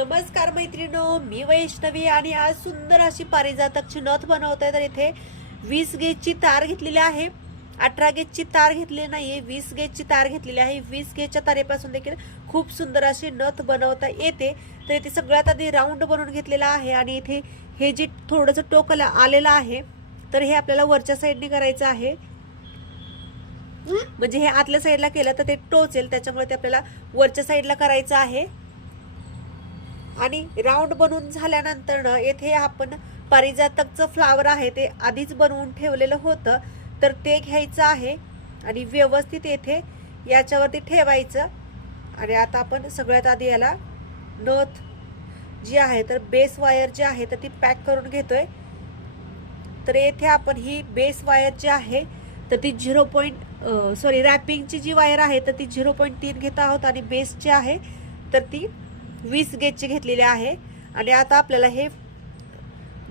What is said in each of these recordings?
नमस्कार मैत्रिणो मी वैष्णवी आणि आज सुंदर अशी पारिजातकची नथ बनवत आहे तर इथे वीस गेजची तार घेतलेली आहे. अठरा गेजची तार घेतलेली नाही वीस गेजची तार घेतलेली आहे. वीस गेजच्या तारेपासून देखील खूप सुंदर अशी नथ बनवता येते. तर इथे सगळ्यात आधी राऊंड बनवून घेतलेला आहे आणि इथे हे जे थोडंसं टोकला आलेलं आहे तर हे आपल्याला वरच्या साईडने करायचं आहे. म्हणजे हे आतल्या साईडला केलं तर ते टोचेल त्याच्यामुळे ते आपल्याला वरच्या साईडला करायचं आहे. आणि राऊंड बनवून झाल्यानंतर येथे आपण पारिजातकचं फ्लावर आहे ते आधीच बनवून ठेवलेलं होतं. तर ते घ्यायचं आहे आणि व्यवस्थित येथे याच्यावरती ठेवायचं. आणि आता आपण सगळ्यात आधी याला नथ जी आहे तर बेस वायर जी आहे तर ती पॅक करून घेतोय. तर येथे आपण ही बेस वायर जी आहे तर ती झिरो पॉईंट सॉरी रॅपिंगची जी वायर आहे तर ती झिरो पॉईंट तीन घेत आहोत. आणि बेस जी आहे तर ती वीस गेजचे घेतलेले आहे. आणि आता आपल्याला हे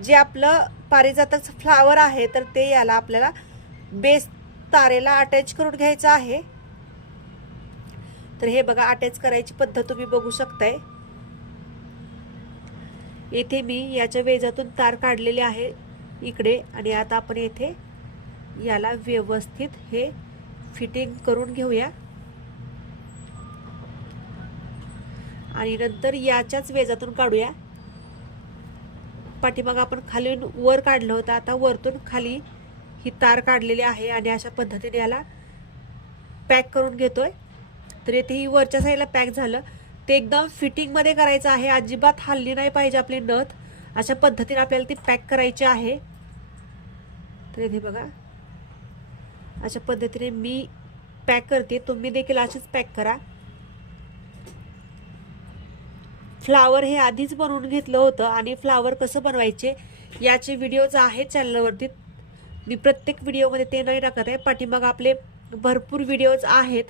जे आपलं पारिजातचं फ्लावर आहे तर ते याला आपल्याला बेस तारेला अटॅच करून घ्यायचं आहे. तर हे बघा अटॅच करायची पद्धत तुम्ही बघू शकताय. येथे मी याच्या वेजातून तार काढलेली आहे इकडे आणि आता आपण येथे याला व्यवस्थित हे फिटिंग करून घेऊया. आणि नंतर याच्याच वेजातून काढूया. पाठीमाग आपण खाली वर काढलं होतं. आता वरतून खाली ही तार काढलेली आहे आणि अशा पद्धतीने याला पॅक करून घेतोय. तर येथे ही वरच्या साईडला पॅक झालं. ते एकदम फिटिंगमध्ये करायचं आहे. अजिबात हल्ली नाही पाहिजे आपली नथ. अशा पद्धतीने आपल्याला ती पॅक करायची आहे. तर येथे बघा. अशा पद्धतीने मी पॅक करते. तुम्ही देखील अशीच पॅक करा. फ्लावर हे आधीच बनवून घेतलं होतं आणि फ्लावर कसं बनवायचे याचे व्हिडिओज आहेत चॅनलवरती मी प्रत्येक व्हिडिओमध्ये ते नाही टाकत आहे पाठीमाग आपले भरपूर व्हिडिओज आहेत.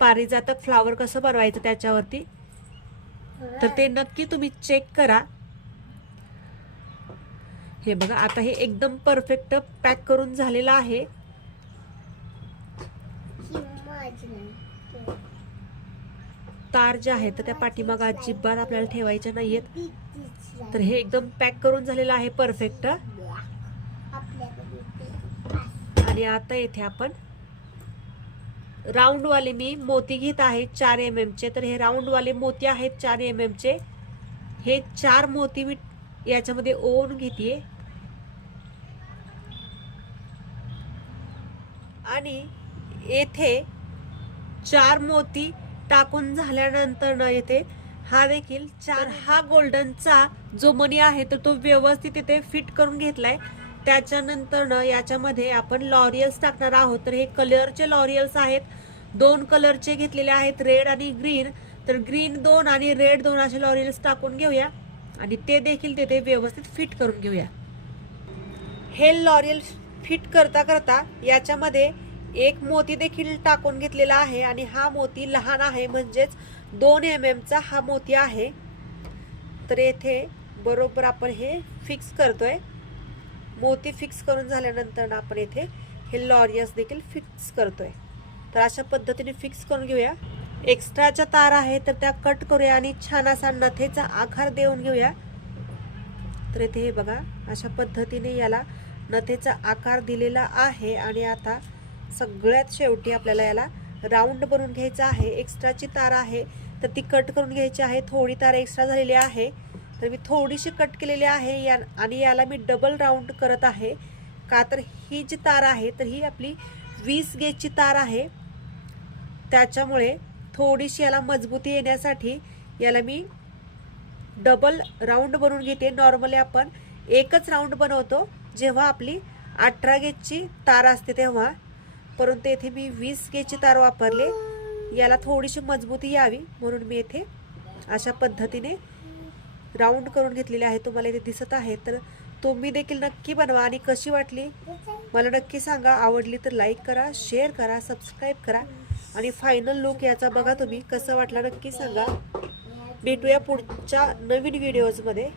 पारिजातक फ्लावर कसं बनवायचं त्याच्यावरती. तर ते नक्की तुम्ही चेक करा. हे बघा आता हे एकदम परफेक्ट पॅक करून झालेलं आहे. तार जे आहेत तर त्या पाठीमाग अजिबात आपल्याला ठेवायच्या नाहीयेत. तर हे एकदम पॅक करून झालेलं आहे परफेक्ट. आणि आता येथे आपण राऊंडवाले मी मोती घेत आहे चार एम चे. तर हे राऊंडवाले मोती आहेत चार एम चे. हे चार मोती मी याच्यामध्ये ओवून घेते आणि येथे चार मोती टाकून झाल्यानंतर न येते हा देखील चार हा गोल्डनचा जो मनी आहे तर तो व्यवस्थित इथे फिट करून घेतलाय. त्याच्यानंतर न याच्यामध्ये आपण लॉरियल्स टाकणार आहोत. तर हे कलरचे लॉरियल्स आहेत. दोन कलरचे घेतलेले आहेत रेड आणि ग्रीन तर ग्रीन दोन आणि रेड दोन असे लॉरियल्स टाकून घेऊया. आणि ते देखील तिथे व्यवस्थित फिट करून घेऊया. हे लॉरियल फिट करता करता याच्यामध्ये एक मोती देखील टाकून घेतलेला आहे आणि हा मोती लहान आहे म्हणजेच दोन एम चा हा मोती आहे. तर येथे बरोबर आपण हे फिक्स करतोय. मोती फिक्स करून झाल्यानंतर आपण येथे हे लॉरियस देखील फिक्स करतोय. तर अशा पद्धतीने फिक्स करून घेऊया. एक्स्ट्राच्या तार आहे तर त्या कट करूया आणि छान असा नथेचा आकार देऊन घेऊया. तर येथे हे बघा अशा पद्धतीने याला नथेचा आकार दिलेला आहे आणि आता सगळ्यात शेवटी आपल्याला याला राऊंड बनवून घ्यायचा आहे. एक्स्ट्राची तार आहे. तर ती कट करून घ्यायची आहे. थोडी तार एक्स्ट्रा झालेली आहे. तर मी थोडीशी कट केलेली आहे. या आणि याला मी डबल राऊंड करत आहे. का तर ही जी तार आहे तर ही आपली वीस गेजची तार आहे. त्याच्यामुळे थोडीशी याला मजबूती येण्यासाठी याला मी डबल राऊंड बनवून घेते. नॉर्मली आपण एकच राऊंड बनवतो. जेव्हा आपली अठरा गेजची तार असते तेव्हा परंतु येथे मी वीस केची तार वापरले. याला थोडीशी मजबूती यावी म्हणून मी येथे अशा पद्धतीने राऊंड करून घेतलेले आहे. तुम्हाला इथे दिसत आहे तर तुम्ही देखील नक्की बनवा आणि कशी वाटली? मला नक्की सांगा. आवडली तर लाईक करा शेअर करा सबस्क्राईब करा आणि फायनल लुक याचा बघा तुम्ही. कसं वाटला नक्की सांगा. भेटूया पुढच्या नवीन व्हिडिओजमध्ये